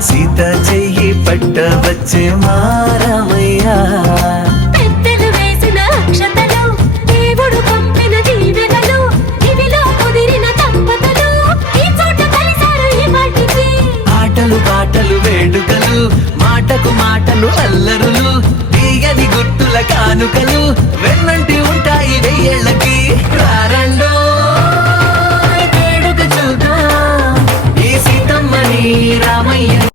సీత చెయ్యి పట్ట వచ్చే మారమయ్యా. పెద్దలు వేసిన అక్షతలు, దేవుడు పంపిన దీవెనలు, ఇవిలో కుదిరిన దంపతులు ఈ చోట కలిసారు ఈ పాటికి. ఆటలు పాటలు వేడుకలు, మాటకు మాటలు అల్లరులు, తీయని గుర్తుల కానుకలు వెన్నంటి ఉంటాయి వెయ్యేళ్ళకి.